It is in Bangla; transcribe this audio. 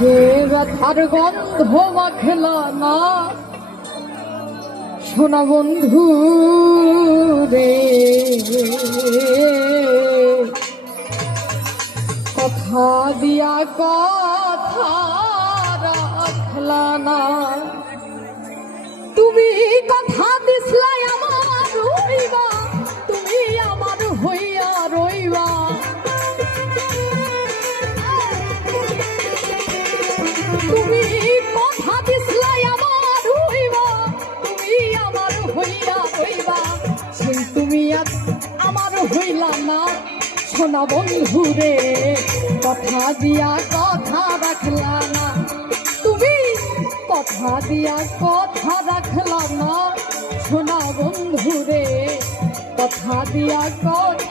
যে ব্যথার গন্ধ মাখলা না সোনা বন্ধু রে, কথা দিয়া কথা রাখলা না। তুমি কথা দিসলাই আমার হইবা, তুমি আমার হইয়া রইবা। তুমি কথা দিসলাই আমার হইবা, তুমি আমার হইয়া রইবা। সেই তুমি আর আমার হইলা না সোনা বন্ধু রে, কথা দিয়া কথা রাখলা না। তুমি কথা দিয়া কথা রাখলা না সোনা বন্ধু রে, কথা দিয়া কথা